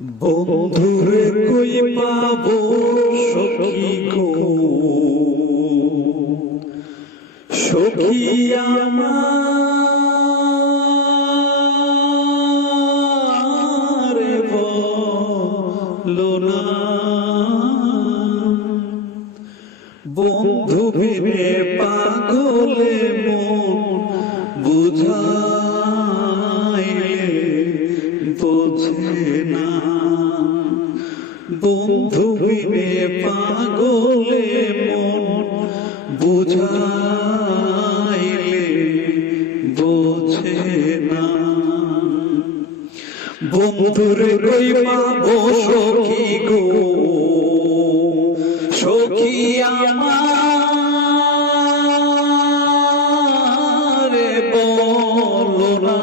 বন্ধুরে কই পাবো সখী গো, সখী আমার বলো না। বন্ধু ভেবে পাগলে মন বুঝাইলে বোঝে না। বন্ধু ভেবে পাগলে মন বুঝাইলে বোঝে না। বন্ধুরে কই পাবো সখী গো, সখী আমার বলো না।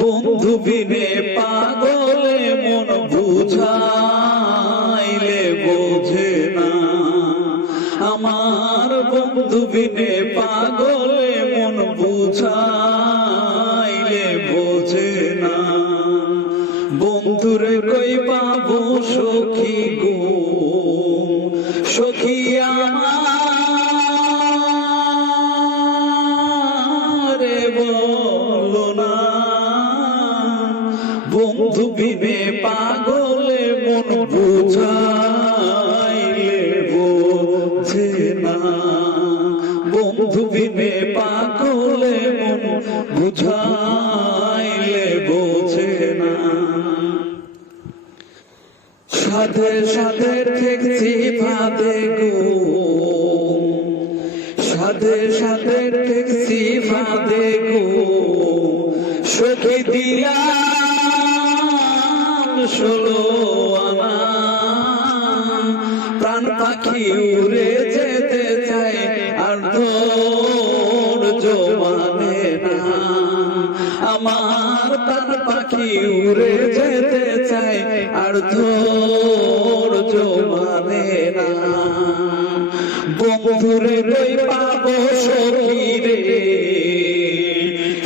বন্ধু বিনে পাগলে মন বুঝাইলে বোঝে না। আমার বন্ধু বিনে পাগলে মন বুঝাইলে বোঝে না। বন্ধুরে কই পাবো সখী গো, সখী আমার বলো না। বন্ধু বিনে পাগলে মন বুঝাইলে বোঝে না। বন্ধু বিনে পাগলে মন বুঝাইলে বোঝে না। সাথে সাথে ঠেকছি ফাঁদে গো, সাথে সাথে ঠেকছি ফাঁদে গো। সখী দিলাম 16 আনা, প্রাণ পাখি উড়ে যেতে চাই আর ধৈর্য মানে না। আমার প্রাণ পাখি উড়ে যেতে চাই আর ধৈর্য মানে না। বন্ধুরে কই পাবো সখী রে,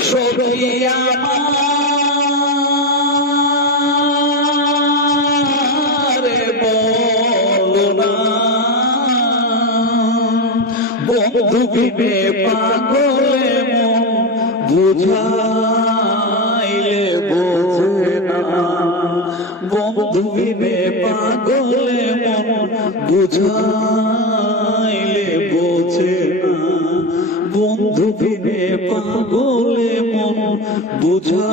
সখী আমার বলো না। বন্ধু বিনে পাগলে মন বুঝাইলে বোঝে না। বন্ধু বিনে পাগলে মন বুঝাইলে বোঝে না। বন্ধু বিনে পাগলে মন বুঝা